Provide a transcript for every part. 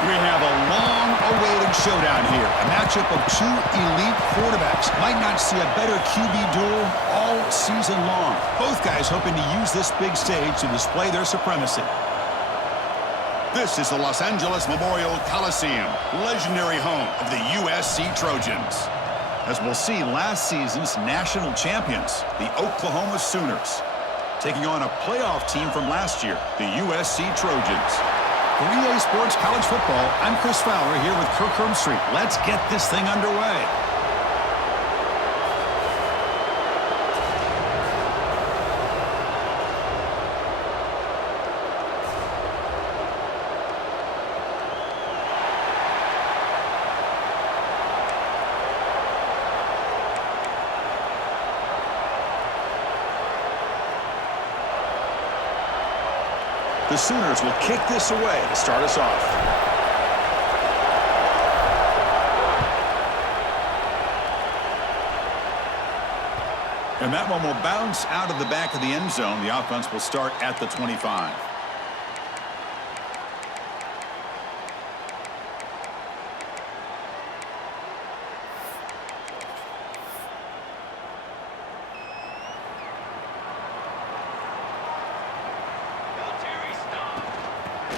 We have a long-awaited showdown here. A matchup of two elite quarterbacks. Might not see a better QB duel all season long. Both guys hoping to use this big stage to display their supremacy. This is the Los Angeles Memorial Coliseum, legendary home of the USC Trojans. As we'll see, last season's national champions, the Oklahoma Sooners, taking on a playoff team from last year, the USC Trojans. For EA Sports College Football, I'm Chris Fowler here with Kirk Hermstreet. Let's get this thing underway. The Sooners will kick this away to start us off. And that one will bounce out of the back of the end zone. The offense will start at the 25.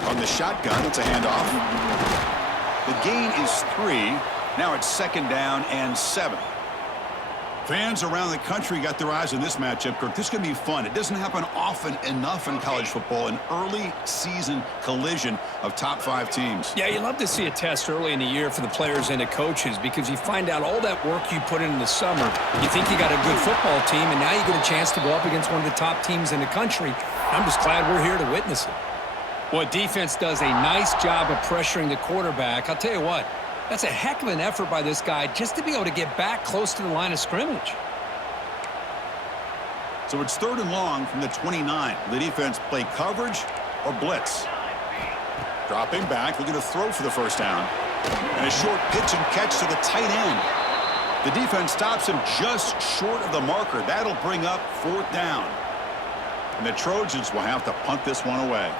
On the shotgun, it's a handoff. The gain is 3. Now it's 2nd down and 7. Fans around the country got their eyes on this matchup, Kirk. This is going to be fun. It doesn't happen often enough in college football, an early season collision of top 5 teams. Yeah, you love to see a test early in the year for the players and the coaches because you find out all that work you put in the summer. You think you got a good football team, and now you get a chance to go up against one of the top teams in the country. I'm just glad we're here to witness it. Well, defense does a nice job of pressuring the quarterback. I'll tell you what, that's a heck of an effort by this guy just to be able to get back close to the line of scrimmage. So it's 3rd and long from the 29. The defense play coverage or blitz. Dropping back, looking to throw for the 1st down. And a short pitch and catch to the tight end. The defense stops him just short of the marker. That'll bring up 4th down. And the Trojans will have to punt this one away.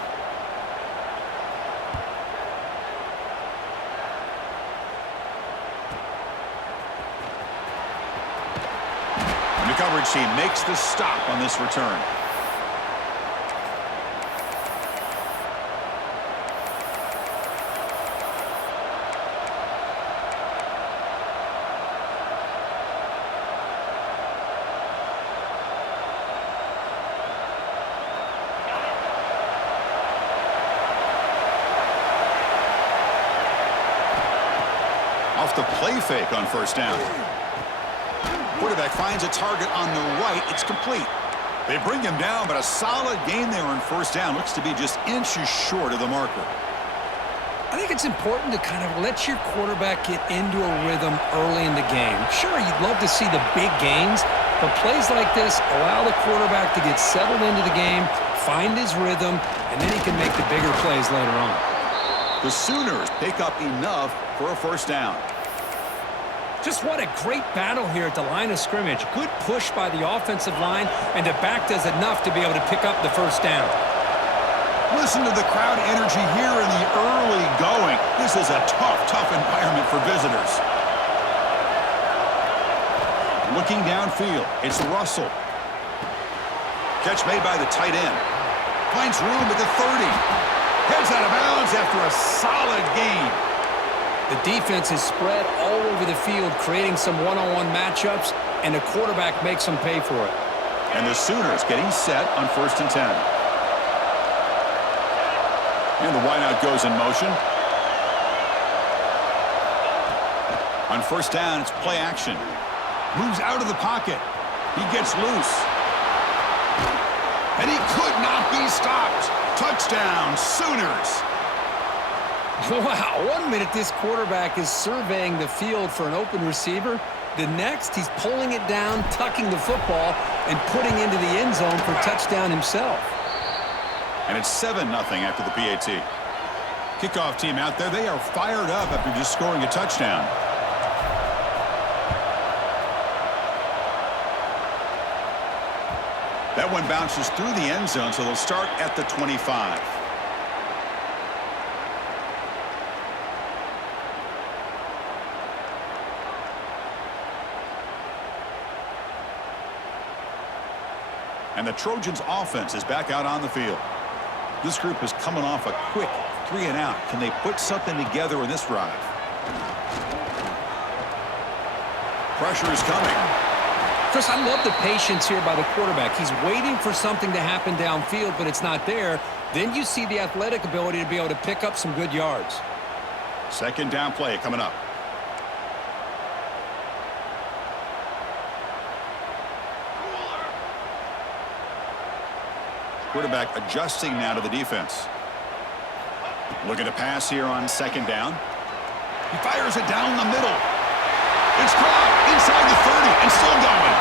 The coverage team makes the stop on this return. Off the play fake on 1st down. Quarterback finds a target on the right. It's complete. They bring him down, but a solid gain there on 1st down. Looks to be just inches short of the marker. I think it's important to kind of let your quarterback get into a rhythm early in the game. Sure, you'd love to see the big gains, but plays like this allow the quarterback to get settled into the game, find his rhythm, and then he can make the bigger plays later on. The Sooners pick up enough for a 1st down. Just what a great battle here at the line of scrimmage. Good push by the offensive line, and the back does enough to be able to pick up the 1st down. Listen to the crowd energy here in the early going. This is a tough environment for visitors. Looking downfield, it's Russell. Catch made by the tight end. Finds room at the 30. Heads out of bounds after a solid gain. The defense is spread all over the field, creating some one-on-one matchups, and the quarterback makes them pay for it. And the Sooners getting set on 1st and 10. And the wideout goes in motion. On 1st down, it's play action. Moves out of the pocket. He gets loose. And he could not be stopped. Touchdown, Sooners. Wow, 1 minute this quarterback is surveying the field for an open receiver. The next, he's pulling it down, tucking the football, and putting into the end zone for touchdown himself. And it's 7-0 after the PAT. Kickoff team out there, they are fired up after just scoring a touchdown. That one bounces through the end zone, so they'll start at the 25. And the Trojans' offense is back out on the field. This group is coming off a quick 3-and-out. Can they put something together in this drive? Pressure is coming. Chris, I love the patience here by the quarterback. He's waiting for something to happen downfield, but it's not there. Then you see the athletic ability to be able to pick up some good yards. Second down play coming up. Quarterback adjusting now to the defense. Looking to pass here on second down. He fires it down the middle. It's caught inside the 30 and still going.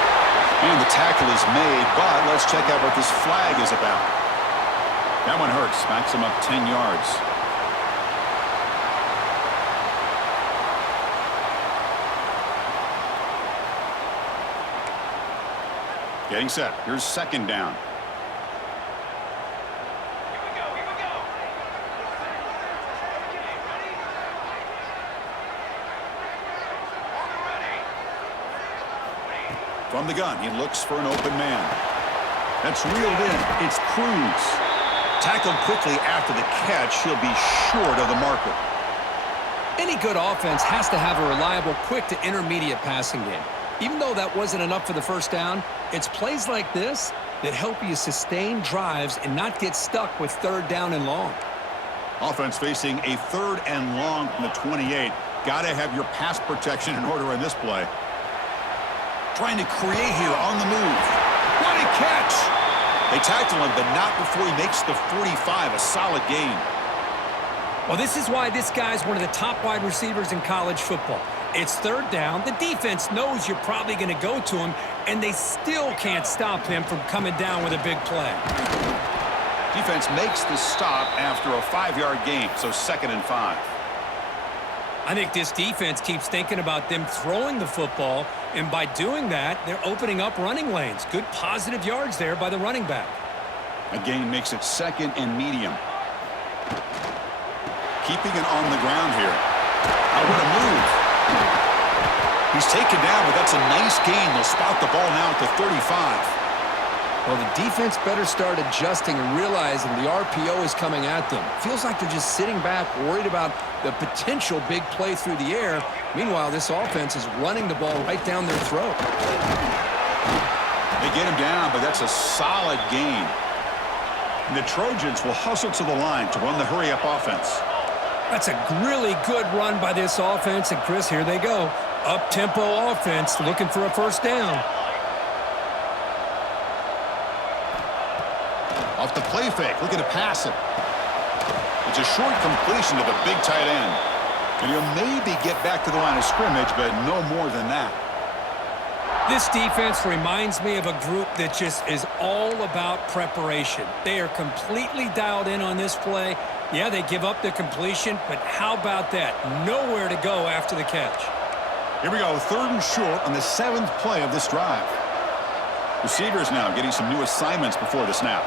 And the tackle is made, but let's check out what this flag is about. That one hurts. Backs him up 10 yards. Getting set. Here's second down. From the gun, he looks for an open man. That's reeled in. It's Cruz. Tackled quickly after the catch. He'll be short of the marker. Any good offense has to have a reliable, quick to intermediate passing game. Even though that wasn't enough for the first down, it's plays like this that help you sustain drives and not get stuck with third down and long. Offense facing a third and long from the 28. Got to have your pass protection in order in this play. Trying to create here on the move. What a catch! They tackle him, but not before he makes the 45. A solid gain. Well, this is why this guy's one of the top wide receivers in college football. It's third down. The defense knows you're probably going to go to him, and they still can't stop him from coming down with a big play. Defense makes the stop after a 5-yard gain, so 2nd and 5. I think this defense keeps thinking about them throwing the football, and by doing that, they're opening up running lanes. Good positive yards there by the running back. A gain makes it 2nd and medium. Keeping it on the ground here. Oh, what a move. He's taken down, but that's a nice gain. They'll spot the ball now at the 35. Well, the defense better start adjusting and realizing the RPO is coming at them. Feels like they're just sitting back, worried about the potential big play through the air. Meanwhile, this offense is running the ball right down their throat. They get him down, but that's a solid gain. And the Trojans will hustle to the line to run the hurry-up offense. That's a really good run by this offense. And, Chris, here they go. Up-tempo offense looking for a first down. Off the play fake, looking to pass it. It's a short completion to the big tight end. And he'll maybe get back to the line of scrimmage, but no more than that. This defense reminds me of a group that just is all about preparation. They are completely dialed in on this play. Yeah, they give up the completion, but how about that? Nowhere to go after the catch. Here we go, 3rd and short on the 7th play of this drive. Receivers now getting some new assignments before the snap.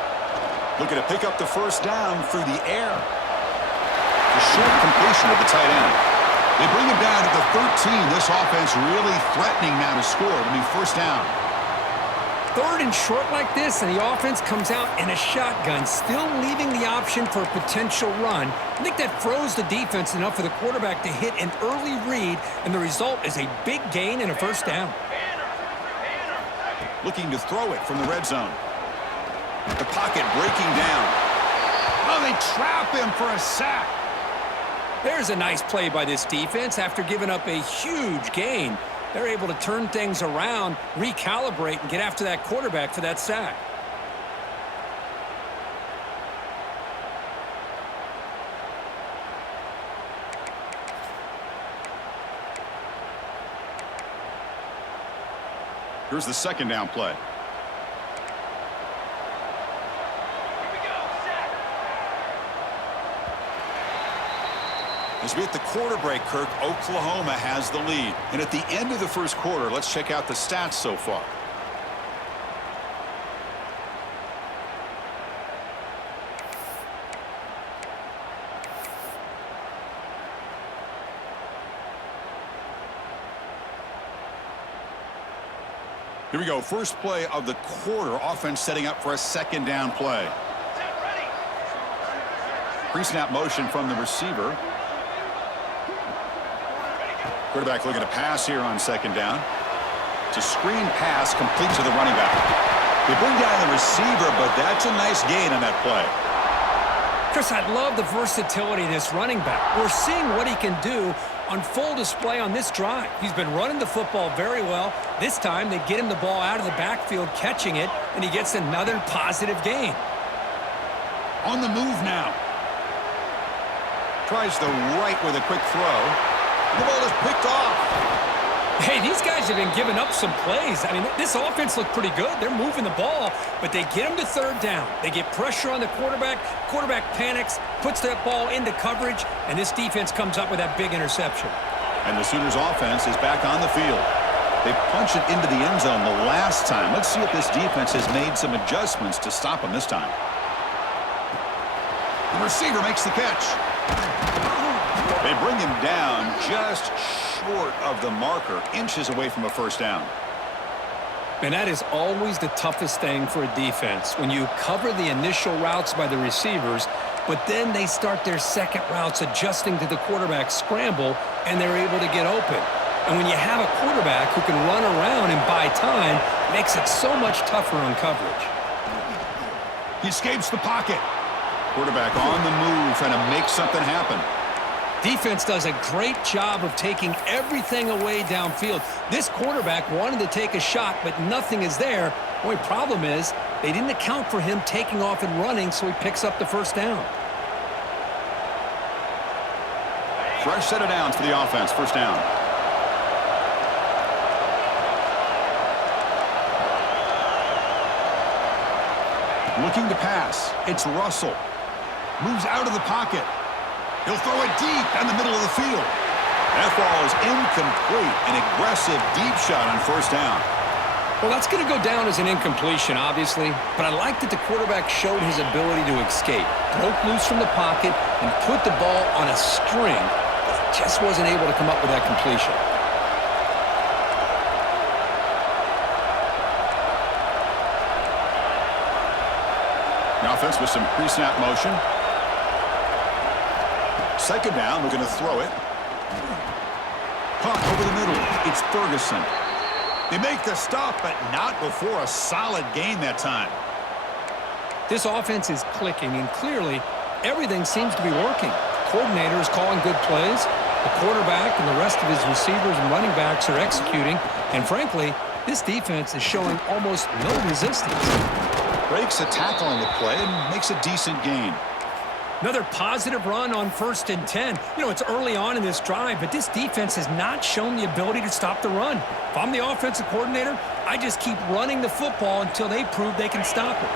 Looking to pick up the first down through the air. A short completion of the tight end. They bring him down at the 13. This offense really threatening now to score. It'll be first down. 3rd and short like this, and the offense comes out in a shotgun, still leaving the option for a potential run. I think that froze the defense enough for the quarterback to hit an early read, and the result is a big gain and a first down. Looking to throw it from the red zone. The pocket breaking down. Oh, they trap him for a sack. There's a nice play by this defense. After giving up a huge gain, they're able to turn things around, recalibrate, and get after that quarterback for that sack. Here's the 2nd down play. As we hit the quarter break, Kirk, Oklahoma has the lead. And at the end of the first quarter, let's check out the stats so far. Here we go. First play of the quarter. Offense setting up for a second down play. Pre-snap motion from the receiver. Quarterback looking to pass here on second down. It's a screen pass complete to the running back. They bring down the receiver, but that's a nice gain on that play. Chris, I love the versatility of this running back. We're seeing what he can do on full display on this drive. He's been running the football very well. This time, they get him the ball out of the backfield, catching it, and he gets another positive gain. On the move now. Tries the right with a quick throw. The ball is picked off. Hey, these guys have been giving up some plays. I mean, this offense looked pretty good. They're moving the ball, but they get him to third down. They get pressure on the quarterback. Quarterback panics, puts that ball into coverage, and this defense comes up with that big interception. And the Sooners offense is back on the field. They punched it into the end zone the last time. Let's see if this defense has made some adjustments to stop them this time. The receiver makes the catch. They bring him down just short of the marker, inches away from a first down. And that is always the toughest thing for a defense, when you cover the initial routes by the receivers, but then they start their second routes adjusting to the quarterback scramble, and they're able to get open. And when you have a quarterback who can run around and buy time, it makes it so much tougher on coverage. He escapes the pocket. Quarterback on the move, trying to make something happen. Defense does a great job of taking everything away downfield. This quarterback wanted to take a shot, but nothing is there. The only problem is they didn't account for him taking off and running, so he picks up the first down. Fresh set of downs for the offense. First down. Looking to pass. It's Russell. Moves out of the pocket. He'll throw it deep down the middle of the field. That ball is incomplete. An aggressive deep shot on first down. Well, that's going to go down as an incompletion, obviously, but I like that the quarterback showed his ability to escape. Broke loose from the pocket and put the ball on a string, but he just wasn't able to come up with that completion. The offense with some pre-snap motion. Second down, we're going to throw it. Puck over the middle. It's Ferguson. They make the stop, but not before a solid gain that time. This offense is clicking, and clearly everything seems to be working. The coordinator is calling good plays. The quarterback and the rest of his receivers and running backs are executing. And frankly, this defense is showing almost no resistance. Breaks a tackle on the play and makes a decent gain. Another positive run on 1st and 10. You know, it's early on in this drive, but this defense has not shown the ability to stop the run. If I'm the offensive coordinator, I just keep running the football until they prove they can stop it.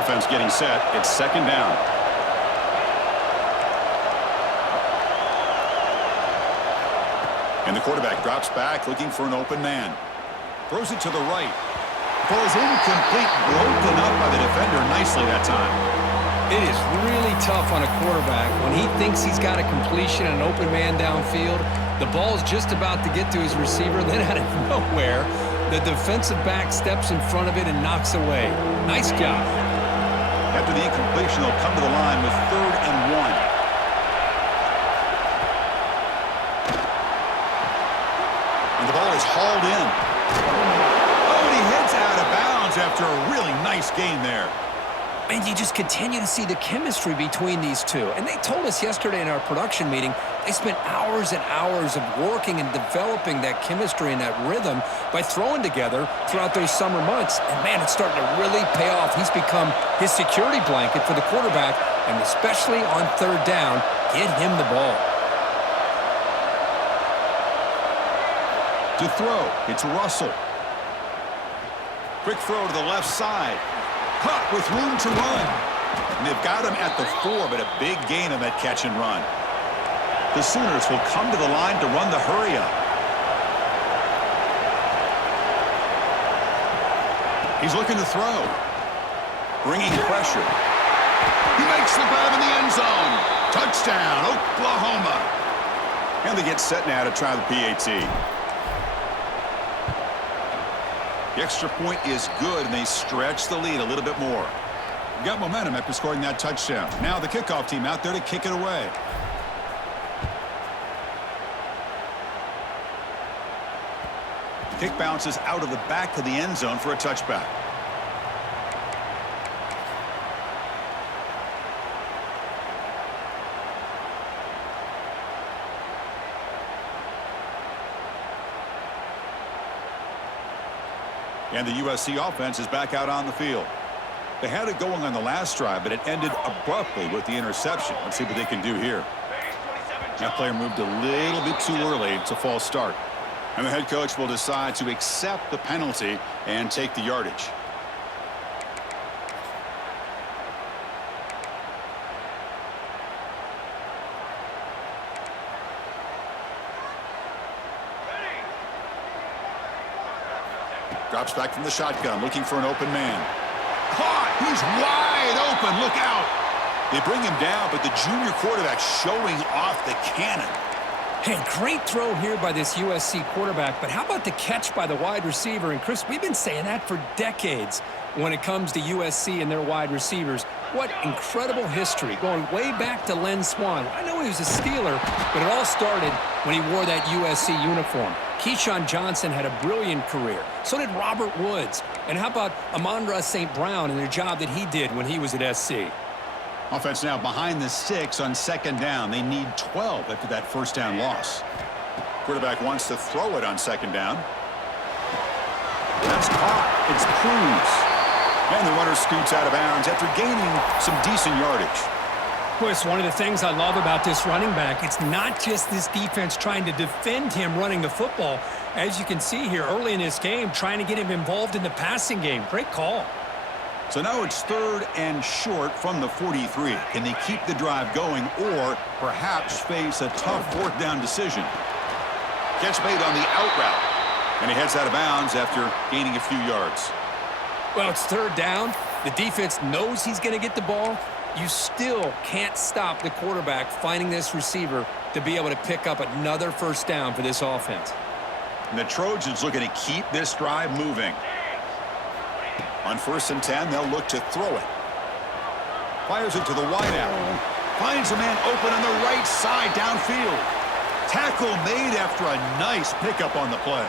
Offense getting set. It's second down. And the quarterback drops back, looking for an open man. Throws it to the right. Ball is incomplete, broken up by the defender nicely that time. It is really tough on a quarterback when he thinks he's got a completion and an open man downfield. The ball's just about to get to his receiver, then out of nowhere, the defensive back steps in front of it and knocks away. Nice job. After the incompletion, they'll come to the line with 3rd and 1. And the ball is hauled in. Oh, and he heads out of bounds after a really nice gain there. And you just continue to see the chemistry between these two. And they told us yesterday in our production meeting, they spent hours and hours of working and developing that chemistry and that rhythm by throwing together throughout those summer months. And, man, it's starting to really pay off. He's become his security blanket for the quarterback, and especially on 3rd down, get him the ball. To throw, it's Russell. Quick throw to the left side. Caught with room to run. And they've got him at the 4, but a big gain on that catch and run. The Sooners will come to the line to run the hurry-up. He's looking to throw. Bringing pressure. He makes the grab in the end zone. Touchdown, Oklahoma. And they get set now to try the PAT. The extra point is good, and they stretch the lead a little bit more. Got momentum after scoring that touchdown. Now the kickoff team out there to kick it away. Kick bounces out of the back of the end zone for a touchback. And the USC offense is back out on the field. They had it going on the last drive, but it ended abruptly with the interception. Let's see what they can do here. That player moved a little bit too early. It's a false start. And the head coach will decide to accept the penalty and take the yardage. Drops back from the shotgun, looking for an open man. Caught! He's wide open. Look out! They bring him down, but the junior quarterback showing off the cannon. Hey, great throw here by this USC quarterback, but how about the catch by the wide receiver? And, Chris, we've been saying that for decades when it comes to USC and their wide receivers. What incredible history, going way back to Len Swan. I know he was a Steeler, but it all started when he wore that USC uniform. Keyshawn Johnson had a brilliant career. So did Robert Woods. And how about Amon-Ra St. Brown and the job that he did when he was at SC? Offense now behind the 6 on second down. They need 12 after that first down loss. Quarterback wants to throw it on second down. That's caught. It's Cruz. And the runner scoots out of bounds after gaining some decent yardage. Chris, one of the things I love about this running back, it's not just this defense trying to defend him running the football. As you can see here early in this game, trying to get him involved in the passing game. Great call. So now it's 3rd and short from the 43. Can they keep the drive going or perhaps face a tough 4th down decision? Catch made on the out route. And he heads out of bounds after gaining a few yards. Well, it's 3rd down. The defense knows he's going to get the ball. You still can't stop the quarterback finding this receiver to be able to pick up another first down for this offense. And the Trojans looking to keep this drive moving. On 1st and 10, they'll look to throw it. Fires it to the wideout. Finds a man open on the right side downfield. Tackle made after a nice pickup on the play.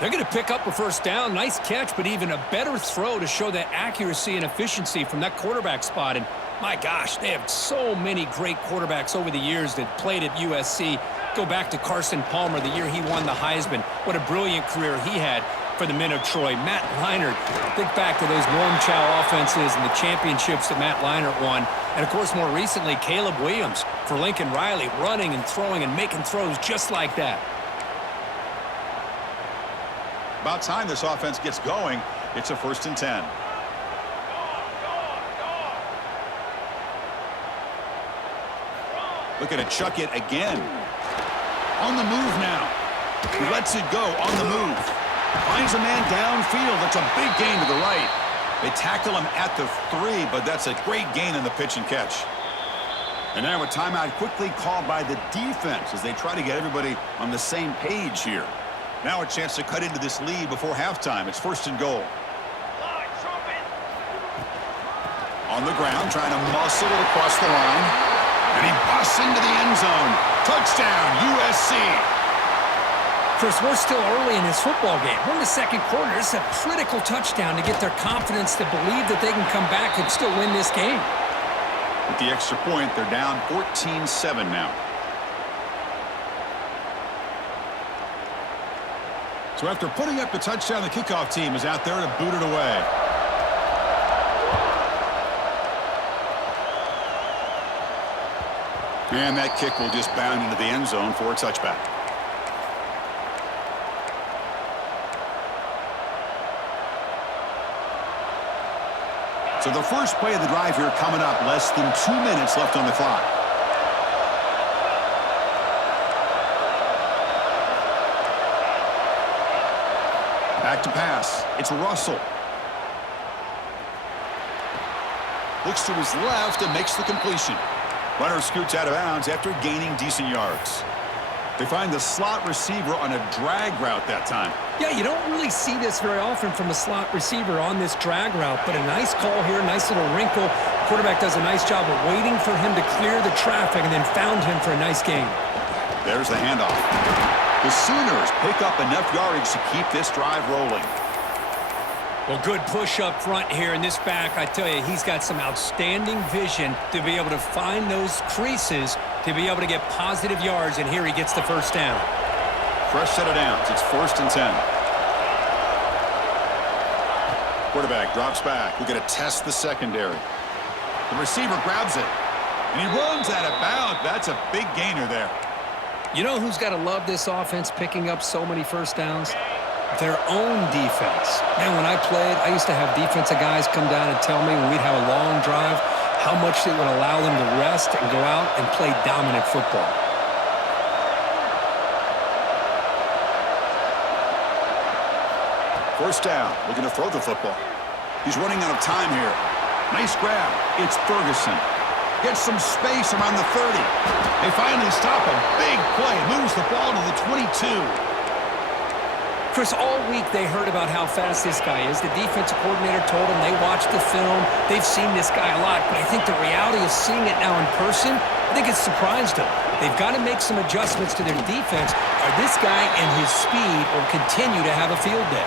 They're going to pick up a first down. Nice catch, but even a better throw to show that accuracy and efficiency from that quarterback spot. And my gosh, they have so many great quarterbacks over the years that played at USC. Go back to Carson Palmer, the year he won the Heisman. What a brilliant career he had for the men of Troy. Matt Leinart, think back to those Norm Chow offenses and the championships that Matt Leinart won. And, of course, more recently, Caleb Williams for Lincoln Riley, running and throwing and making throws just like that. About time this offense gets going. It's a 1st and 10. Looking to chuck it again. On the move now. He lets it go on the move. Finds a man downfield. That's a big gain to the right. They tackle him at the 3, but that's a great gain in the pitch and catch. And now a timeout quickly called by the defense as they try to get everybody on the same page here. Now a chance to cut into this lead before halftime. It's 1st and goal. On the ground, trying to muscle it across the line. And he busts into the end zone. Touchdown, USC. Chris, we're still early in this football game. We're in the 2nd quarter. It's a critical touchdown to get their confidence to believe that they can come back and still win this game. With the extra point, they're down 14-7 now. So after putting up the touchdown, the kickoff team is out there to boot it away. And that kick will just bound into the end zone for a touchback. So the first play of the drive here coming up. Less than 2 minutes left on the clock. Back to pass. It's Russell. Looks to his left and makes the completion. Runner scoots out of bounds after gaining decent yards. They find the slot receiver on a drag route that time. Yeah, you don't really see this very often from a slot receiver on this drag route, but a nice call here, nice little wrinkle. Quarterback does a nice job of waiting for him to clear the traffic and then found him for a nice gain. There's the handoff. The Sooners pick up enough yardage to keep this drive rolling. Well, good push up front here, and this back, I tell you, he's got some outstanding vision to be able to find those creases, to be able to get positive yards, and here he gets the first down. Fresh set of downs. It's 1st and 10. Quarterback drops back. We're going to test the secondary. The receiver grabs it, and he runs out of bounds. That's a big gainer there. You know who's got to love this offense picking up so many first downs? Their own defense. Man, when I played, I used to have defensive guys come down and tell me when we'd have a long drive how much it would allow them to rest and go out and play dominant football. First down. We're going to throw the football. He's running out of time here. Nice grab. It's Ferguson. Gets some space around the 30. They finally stop him. Big play. Moves the ball to the 22. Chris, all week they heard about how fast this guy is. The defensive coordinator told them they watched the film. They've seen this guy a lot, but I think the reality of seeing it now in person, I think it's surprised them. They've got to make some adjustments to their defense, or this guy and his speed will continue to have a field day.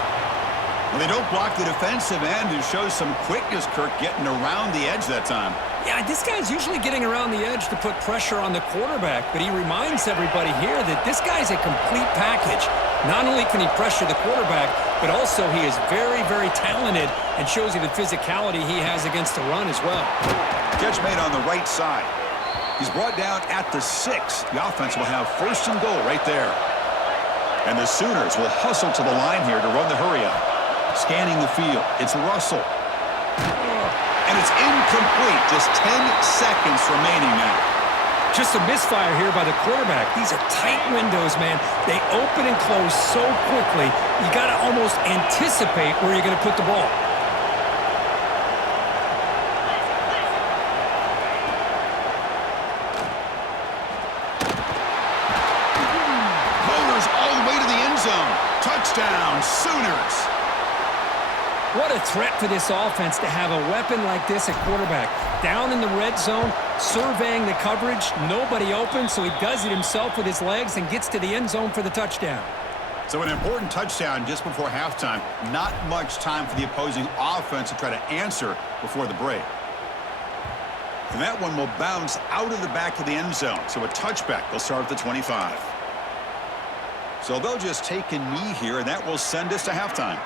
Well, they don't block the defensive end, who shows some quickness, Kirk, getting around the edge that time. Yeah, this guy's usually getting around the edge to put pressure on the quarterback, but he reminds everybody here that this guy's a complete package. Not only can he pressure the quarterback, but also he is very, very talented and shows you the physicality he has against the run as well. Catch made on the right side. He's brought down at the 6. The offense will have 1st and goal right there. And the Sooners will hustle to the line here to run the hurry-up. Scanning the field. It's Russell. And it's incomplete. Just 10 seconds remaining now. Just a misfire here by the quarterback. These are tight windows, man. They open and close so quickly, you got to almost anticipate where you're going to put the ball. Motors all the way to the end zone. Touchdown, Sooners. What a threat for this offense to have a weapon like this at quarterback. Down in the red zone, surveying the coverage, nobody open, so he does it himself with his legs and gets to the end zone for the touchdown. So an important touchdown just before halftime. Not much time for the opposing offense to try to answer before the break. And that one will bounce out of the back of the end zone. So a touchback. They'll start at the 25. So they'll just take a knee here, and that will send us to halftime.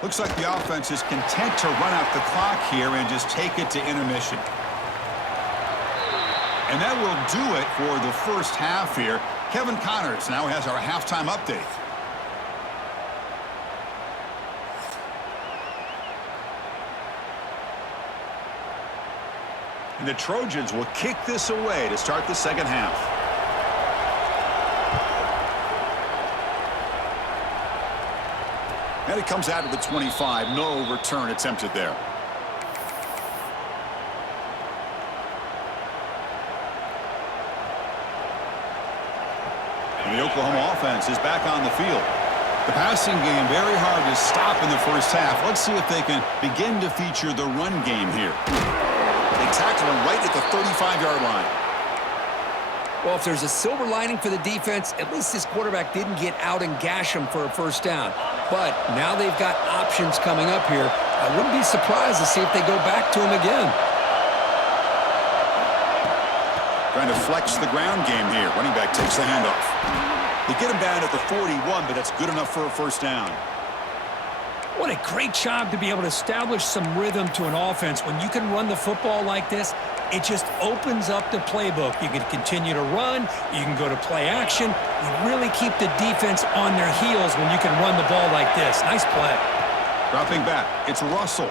Looks like the offense is content to run out the clock here and just take it to intermission. And that will do it for the first half here. Kevin Connors now has our halftime update. And the Trojans will kick this away to start the second half. And it comes out of the 25. No return attempted there. And the Oklahoma offense is back on the field. The passing game very hard to stop in the first half. Let's see if they can begin to feature the run game here. They tackle him right at the 35-yard line. Well, if there's a silver lining for the defense, at least this quarterback didn't get out and gash him for a first down. But now they've got options coming up here. I wouldn't be surprised to see if they go back to him again. Trying to flex the ground game here. Running back takes the handoff. They get him down at the 41, but that's good enough for a first down. What a great job to be able to establish some rhythm to an offense. When you can run the football like this, it just opens up the playbook. You can continue to run. You can go to play action. You really keep the defense on their heels when you can run the ball like this. Nice play. Dropping back, it's Russell.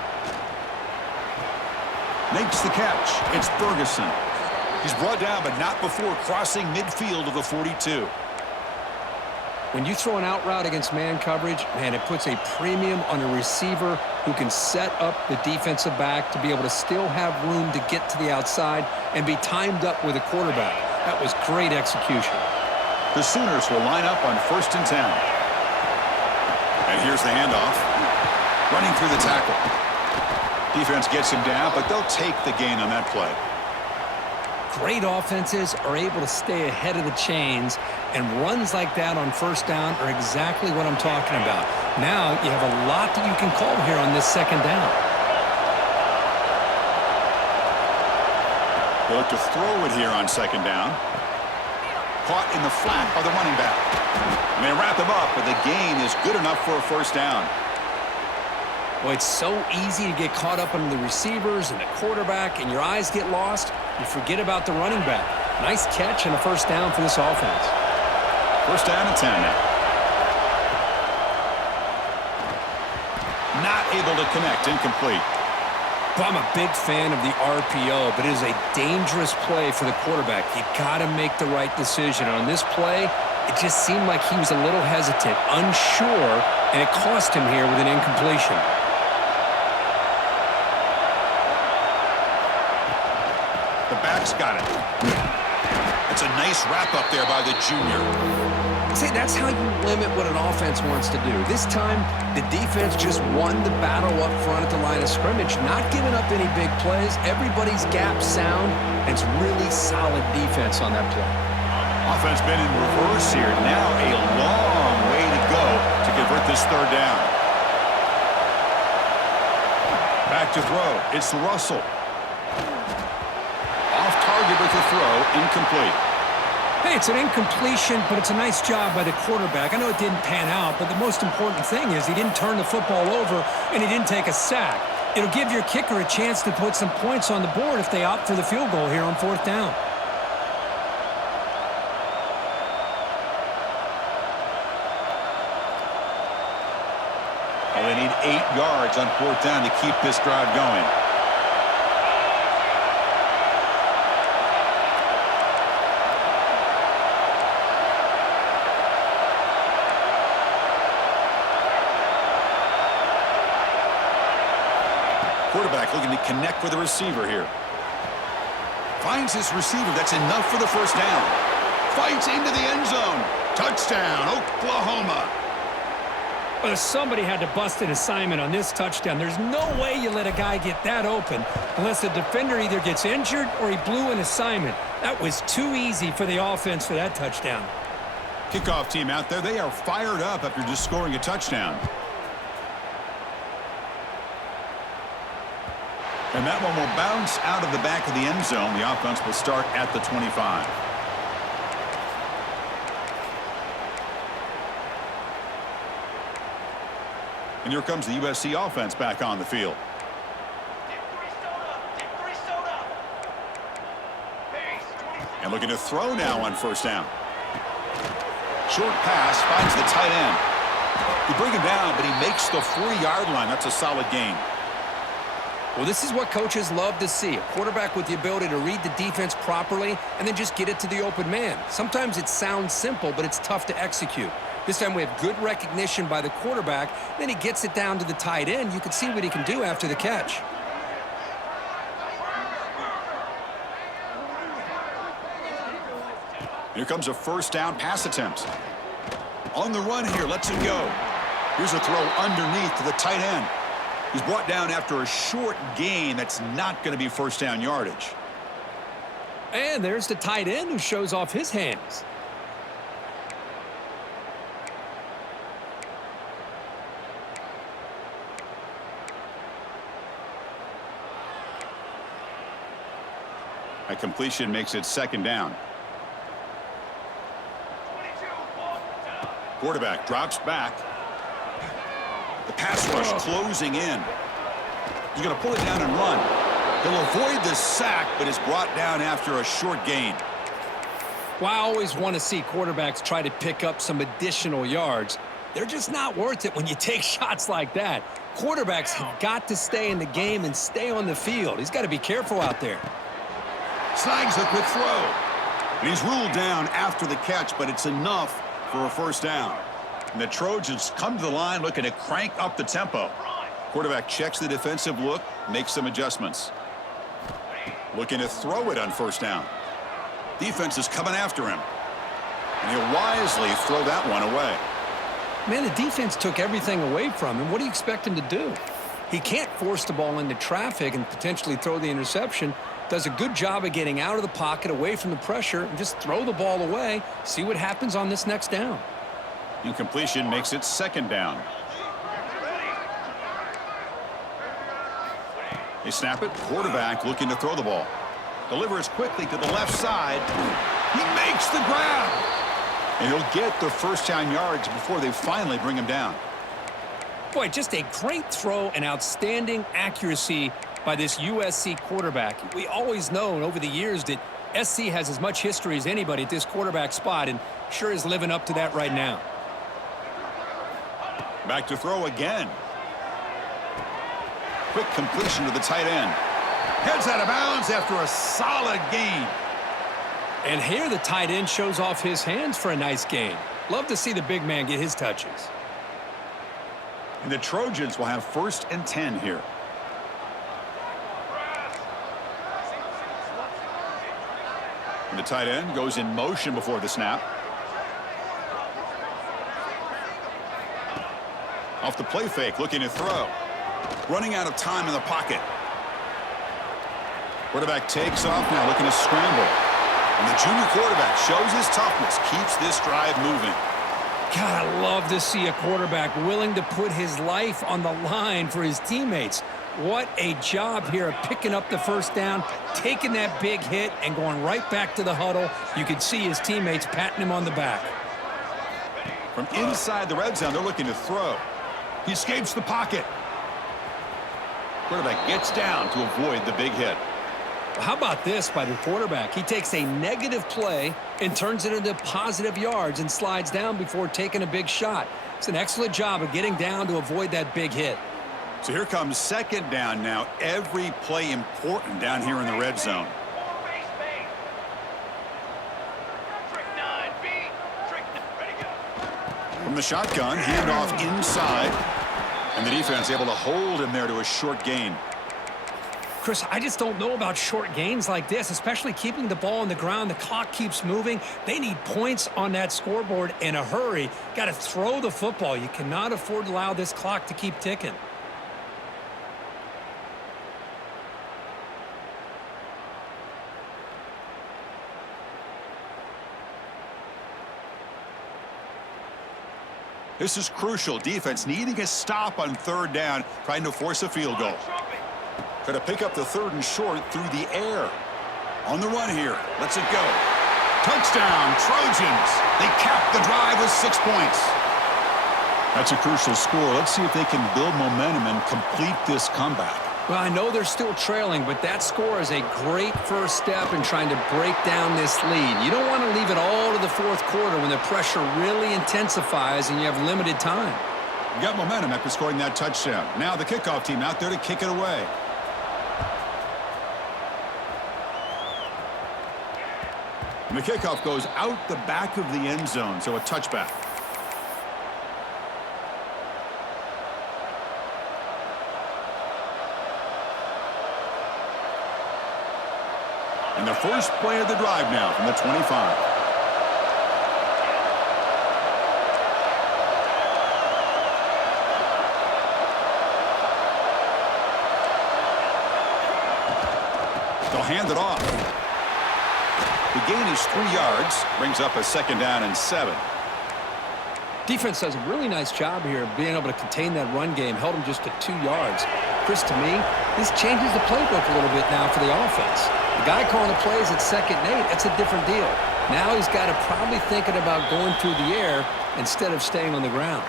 Makes the catch. It's Ferguson. He's brought down, but not before crossing midfield of the 42. When you throw an out route against man coverage, man, it puts a premium on a receiver who can set up the defensive back to be able to still have room to get to the outside and be timed up with a quarterback. That was great execution. The Sooners will line up on 1st and 10. And here's the handoff. Running through the tackle. Defense gets him down, but they'll take the gain on that play. Great offenses are able to stay ahead of the chains, and runs like that on 1st down are exactly what I'm talking about. Now you have a lot that you can call here on this 2nd down. They look to throw it here on 2nd down. Caught in the flat by the running back. And they wrap him up, but the gain is good enough for a 1st down. Boy, it's so easy to get caught up on the receivers and the quarterback, and your eyes get lost. You forget about the running back. Nice catch and a 1st down for this offense. 1st down and 10 now. Not able to connect, incomplete. Well, I'm a big fan of the RPO, but it is a dangerous play for the quarterback. You got to make the right decision. On this play, it just seemed like he was a little hesitant, unsure, and it cost him here with an incompletion. The back's got it. It's a nice wrap-up there by the junior. See, that's how you limit what an offense wants to do. This time, the defense just won the battle up front at the line of scrimmage, not giving up any big plays. Everybody's gap sound, and it's really solid defense on that play. Offense been in reverse here. Now a long way to go to convert this 3rd down. Back to throw. It's Russell. Off target with the throw, incomplete. Hey, it's an incompletion, but it's a nice job by the quarterback. I know it didn't pan out, but the most important thing is he didn't turn the football over and he didn't take a sack. It'll give your kicker a chance to put some points on the board if they opt for the field goal here on 4th down. Well, they need 8 yards on 4th down to keep this drive going. Quarterback looking to connect with the receiver here. Finds his receiver. That's enough for the 1st down. Fights into the end zone. Touchdown, Oklahoma. Well, somebody had to bust an assignment on this touchdown. There's no way you let a guy get that open unless the defender either gets injured or he blew an assignment. That was too easy for the offense for that touchdown. Kickoff team out there. They are fired up after just scoring a touchdown. And that one will bounce out of the back of the end zone. The offense will start at the 25. And here comes the USC offense back on the field. And looking to throw now on 1st down. Short pass finds the tight end. You bring him down, but he makes the 40-yard line. That's a solid gain. Well, this is what coaches love to see. A quarterback with the ability to read the defense properly and then just get it to the open man. Sometimes it sounds simple, but it's tough to execute. This time we have good recognition by the quarterback. Then he gets it down to the tight end. You can see what he can do after the catch. Here comes a 1st down pass attempt. On the run here, lets it go. Here's a throw underneath to the tight end. He's brought down after a short gain. That's not going to be 1st down yardage. And there's the tight end who shows off his hands. A completion makes it 2nd down. Quarterback drops back. The pass rush closing in. He's going to pull it down and run. He'll avoid the sack, but is brought down after a short gain. Well, I always want to see quarterbacks try to pick up some additional yards. They're just not worth it when you take shots like that. Quarterbacks have got to stay in the game and stay on the field. He's got to be careful out there. Snags a quick throw. And he's ruled down after the catch, but it's enough for a 1st down. And the Trojans come to the line looking to crank up the tempo. Quarterback checks the defensive look, makes some adjustments. Looking to throw it on 1st down. Defense is coming after him. And he'll wisely throw that one away. Man, the defense took everything away from him. What do you expect him to do? He can't force the ball into traffic and potentially throw the interception. Does a good job of getting out of the pocket, away from the pressure, and just throw the ball away. See what happens on this next down. Incompletion makes it second down. They snap it. Quarterback looking to throw the ball. Delivers quickly to the left side. He makes the grab. And he'll get the first down yards before they finally bring him down. Boy, just a great throw and outstanding accuracy by this USC quarterback. We always known over the years that SC has as much history as anybody at this quarterback spot, and sure is living up to that right now. Back to throw again. Quick completion to the tight end. Heads out of bounds after a solid gain. And here the tight end shows off his hands for a nice gain. Love to see the big man get his touches. And the Trojans will have 1st and 10 here. And the tight end goes in motion before the snap. Off the play fake, looking to throw. Running out of time in the pocket. Quarterback takes off now, looking to scramble. And the junior quarterback shows his toughness, keeps this drive moving. God, I love to see a quarterback willing to put his life on the line for his teammates. What a job here of picking up the first down, taking that big hit, and going right back to the huddle. You can see his teammates patting him on the back. From inside the red zone, they're looking to throw. He escapes the pocket. Quarterback gets down to avoid the big hit. How about this by the quarterback? He takes a negative play and turns it into positive yards and slides down before taking a big shot. It's an excellent job of getting down to avoid that big hit. So here comes second down now. Every play important down here in the red zone. From the shotgun, handoff inside. And the defense able to hold him there to a short gain. Chris, I just don't know about short gains like this, especially keeping the ball on the ground. The clock keeps moving. They need points on that scoreboard in a hurry. Got to throw the football. You cannot afford to allow this clock to keep ticking. This is crucial. Defense needing a stop on third down, trying to force a field goal. Try to pick up the 3rd and short through the air. On the run here. Lets it go. Touchdown, Trojans. They cap the drive with 6 points. That's a crucial score. Let's see if they can build momentum and complete this comeback. Well, I know they're still trailing, but that score is a great first step in trying to break down this lead. You don't want to leave it all to the 4th quarter when the pressure really intensifies and you have limited time. You got momentum after scoring that touchdown. Now the kickoff team out there to kick it away. And the kickoff goes out the back of the end zone, so a touchback. And the first play of the drive now from the 25. They'll hand it off. The gain is 3 yards, brings up a 2nd down and 7. Defense does a really nice job here of being able to contain that run game, held them just to 2 yards. Chris, to me, this changes the playbook a little bit now for the offense. The guy calling the plays at 2nd and 8, that's a different deal. Now he's got to probably thinking about going through the air instead of staying on the ground.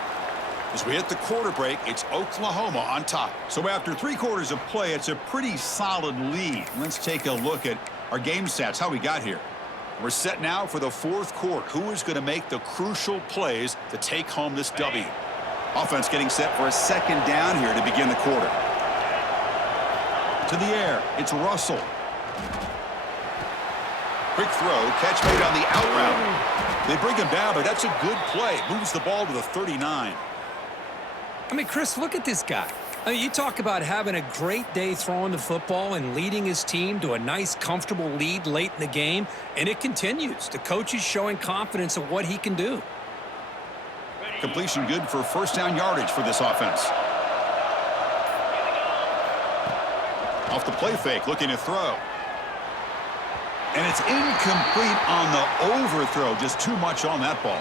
As we hit the quarter break, it's Oklahoma on top. So after 3 quarters of play, it's a pretty solid lead. Let's take a look at our game stats, how we got here. We're set now for the 4th quarter. Who is going to make the crucial plays to take home this W? Offense getting set for a 2nd down here to begin the quarter. To the air, it's Russell. Quick throw, catch made on the out route. They bring him down, but that's a good play. Moves the ball to the 39. I mean, Chris, look at this guy. You talk about having a great day throwing the football and leading his team to a nice, comfortable lead late in the game, and it continues. The coach is showing confidence of what he can do. Completion good for first down yardage for this offense. Off the play fake, looking to throw. And it's incomplete on the overthrow. Just too much on that ball.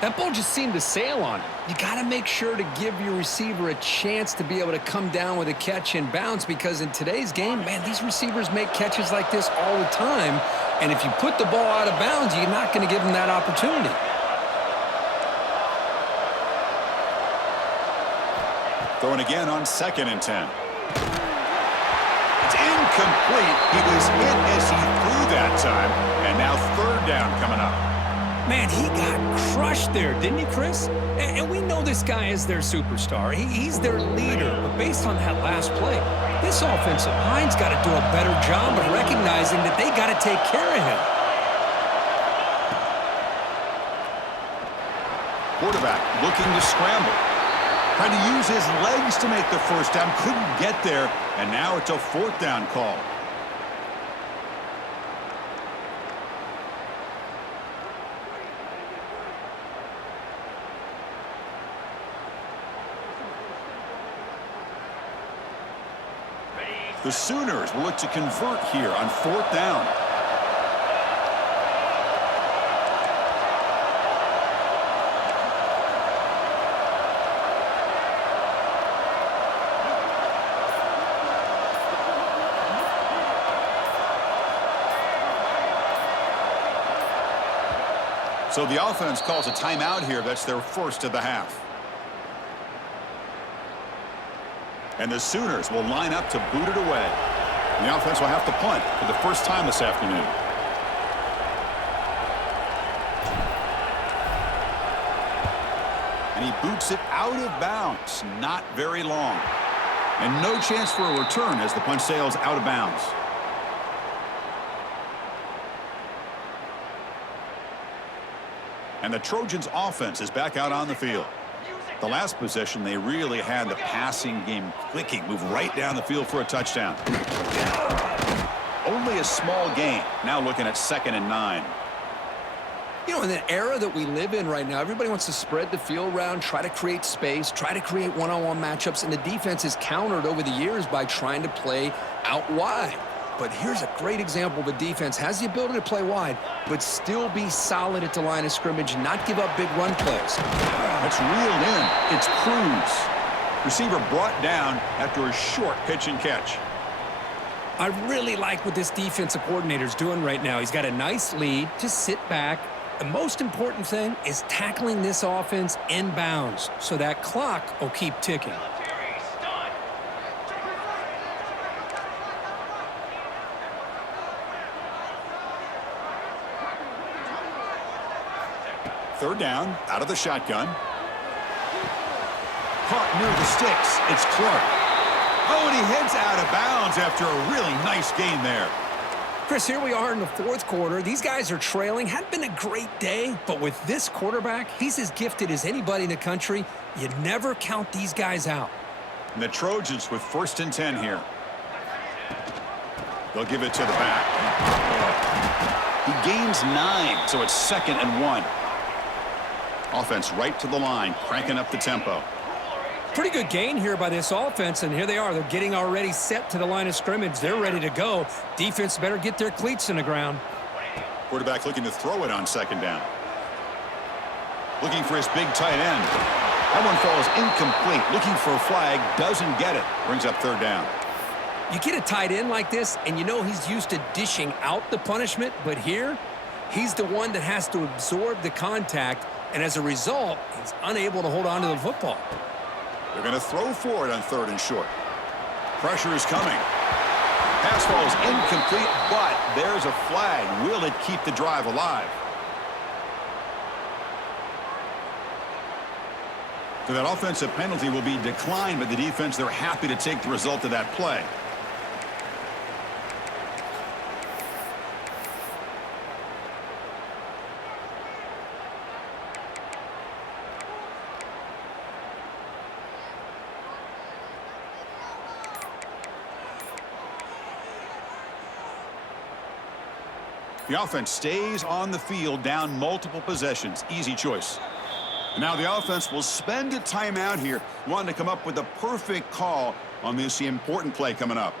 That ball just seemed to sail on him. You got to make sure to give your receiver a chance to be able to come down with a catch and bounce, because in today's game, man, these receivers make catches like this all the time. And if you put the ball out of bounds, you're not going to give them that opportunity. Throwing again on 2nd and 10. It's incomplete. He was hit as he threw that time. And now 3rd down coming up. Man, he got crushed there, didn't he, Chris? And we know this guy is their superstar. He's their leader. But based on that last play, this offensive line's got to do a better job of recognizing that they got to take care of him. Quarterback looking to scramble. Trying to use his legs to make the first down. Couldn't get there. And now it's a 4th down call. The Sooners will look to convert here on 4th down. So the offense calls a timeout here. That's their first of the half. And the Sooners will line up to boot it away. And the offense will have to punt for the first time this afternoon. And he boots it out of bounds. Not very long. And no chance for a return as the punt sails out of bounds. And the Trojans' offense is back out on the field. The last possession, they really had the passing game clicking. Move right down the field for a touchdown. Only a small gain. Now looking at 2nd and 9. You know, in the era that we live in right now, everybody wants to spread the field around, try to create space, try to create one-on-one matchups, and the defense is countered over the years by trying to play out wide. But here's a great example of a defense has the ability to play wide, but still be solid at the line of scrimmage and not give up big run plays. That's reeled in. It's Cruz. Receiver brought down after a short pitch and catch. I really like what this defensive coordinator is doing right now. He's got a nice lead. Just sit back. The most important thing is tackling this offense inbounds so that clock will keep ticking. Third down, out of the shotgun. Caught near the sticks. It's Clark. Oh, and he heads out of bounds after a really nice gain there. Chris, here we are in the 4th quarter. These guys are trailing. Hadn't been a great day, but with this quarterback, he's as gifted as anybody in the country. You never count these guys out. And the Trojans with 1st and 10 here. They'll give it to the back. He gains 9, so it's 2nd and 1. Offense right to the line, cranking up the tempo. Pretty good gain here by this offense, and here they are. They're getting already set to the line of scrimmage. They're ready to go. Defense better get their cleats in the ground. Quarterback looking to throw it on 2nd down. Looking for his big tight end. That one falls incomplete. Looking for a flag, doesn't get it. Brings up 3rd down. You get a tight end like this, and you know he's used to dishing out the punishment, but here, he's the one that has to absorb the contact, and as a result, he's unable to hold on to the football. They're going to throw for it on 3rd and short. Pressure is coming. Pass falls incomplete, but there's a flag. Will it keep the drive alive? So that offensive penalty will be declined by the defense. They're happy to take the result of that play. The offense stays on the field, down multiple possessions. Easy choice. And now the offense will spend a timeout here, wanting to come up with the perfect call on this important play coming up.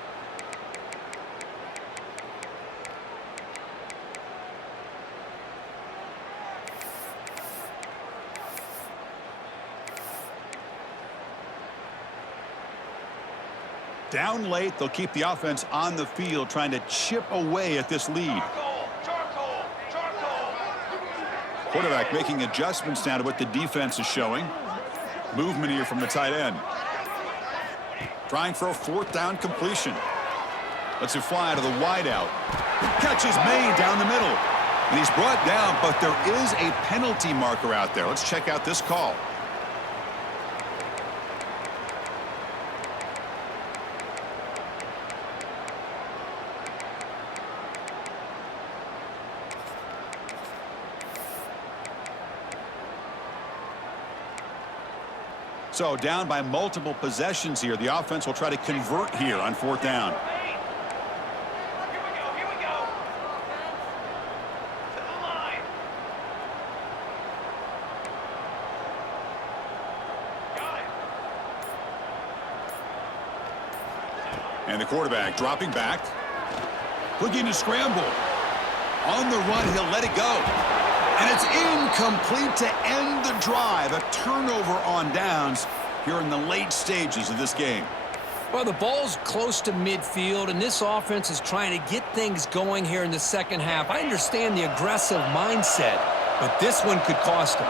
Down late, they'll keep the offense on the field, trying to chip away at this lead. Quarterback making adjustments now to what the defense is showing. Movement here from the tight end. Trying for a 4th down completion. Lets it fly to the wideout. Catch is made down the middle. And he's brought down, but there is a penalty marker out there. Let's check out this call. So down by multiple possessions here. The offense will try to convert here on 4th down. Here we go. To the line. Got it. And the quarterback dropping back. Looking to scramble. On the run, he'll let it go. And it's incomplete to end the drive. A turnover on downs here in the late stages of this game. Well, the ball's close to midfield, and this offense is trying to get things going here in the second half. I understand the aggressive mindset, but this one could cost them.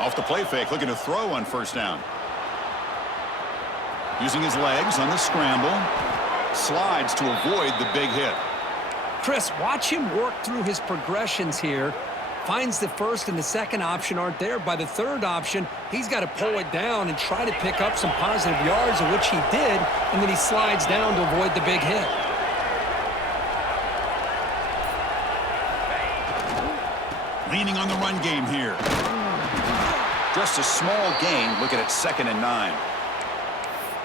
Off the play fake, looking to throw on 1st down. Using his legs on the scramble. Slides to avoid the big hit. Chris, watch him work through his progressions here. Finds the first and the second option aren't there. By the third option, he's got to pull it down and try to pick up some positive yards, of which he did, and then he slides down to avoid the big hit. Leaning on the run game here. Just a small gain, looking at 2nd and 9.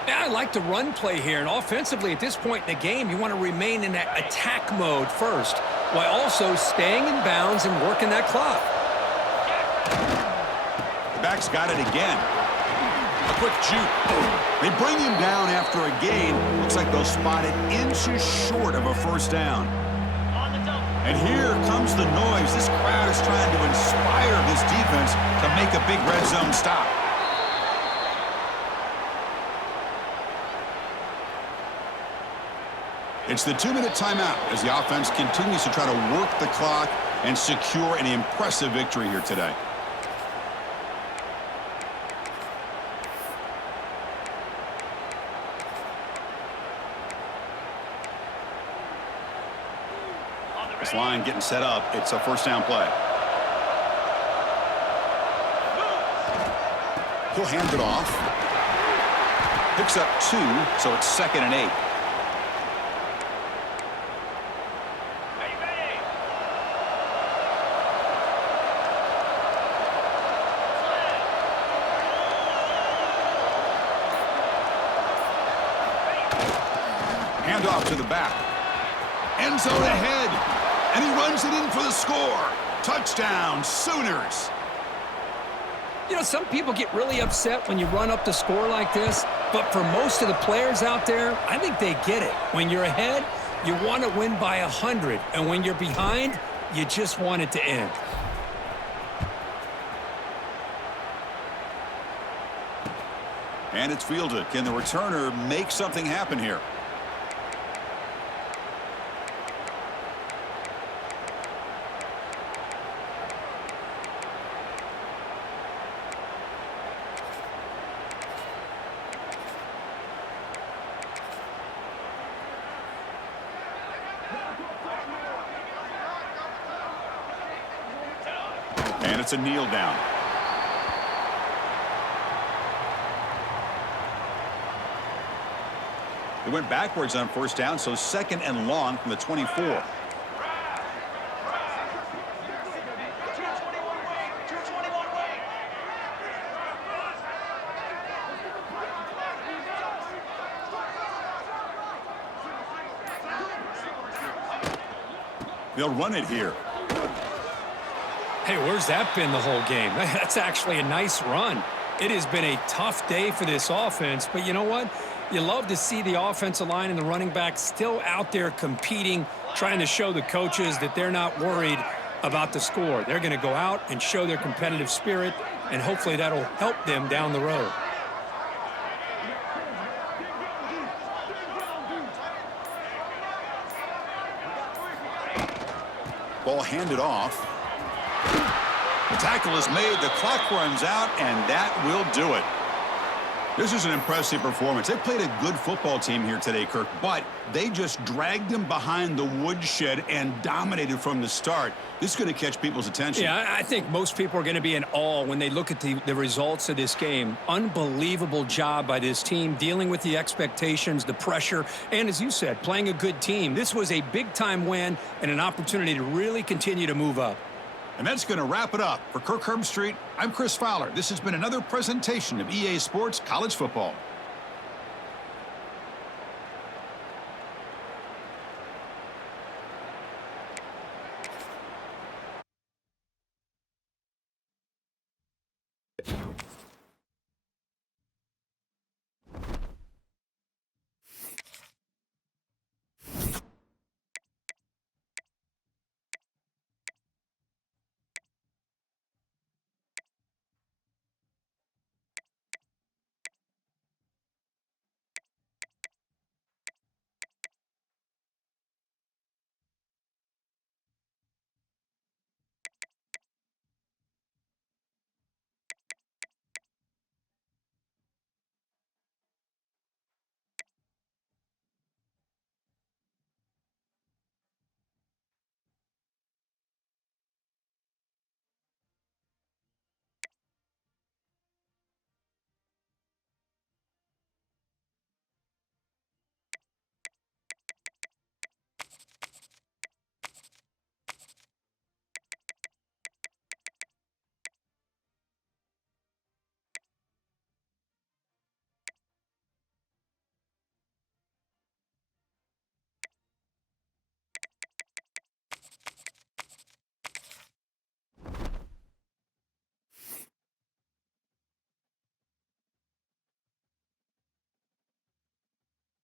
Yeah, I like the run play here, and offensively at this point in the game, you want to remain in that attack mode first, while also staying in bounds and working that clock. Back's got it again. A quick juke. They bring him down after a gain. Looks like they'll spot it inches short of a 1st down. And here comes the noise. This crowd is trying to inspire this defense to make a big red zone stop. It's the 2-minute timeout as the offense continues to try to work the clock and secure an impressive victory here today. This line getting set up. It's a 1st down play. He'll hand it off. Picks up 2, so it's 2nd and 8. Hand off to the back. End zone ahead. And he runs it in for the score. Touchdown, Sooners. You know, some people get really upset when you run up the score like this, but for most of the players out there, I think they get it. When you're ahead, you want to win by 100, and when you're behind, you just want it to end. And it's fielded. Can the returner make something happen here? And it's a kneel down. They went backwards on 1st down, so 2nd and long from the 24. They'll run it here. Hey, where's that been the whole game? That's actually a nice run. It has been a tough day for this offense, but you know what? You love to see the offensive line and the running back still out there competing, trying to show the coaches that they're not worried about the score. They're going to go out and show their competitive spirit, and hopefully that'll help them down the road. Ball handed off. The tackle is made, the clock runs out, and that will do it. This is an impressive performance. They played a good football team here today, Kirk, but they just dragged them behind the woodshed and dominated from the start. This is going to catch people's attention. Yeah, I think most people are going to be in awe when they look at the results of this game. Unbelievable job by this team, dealing with the expectations, the pressure, and as you said, playing a good team. This was a big-time win and an opportunity to really continue to move up. And that's going to wrap it up. For Kirk Herbstreit, I'm Chris Fowler. This has been another presentation of EA Sports College Football.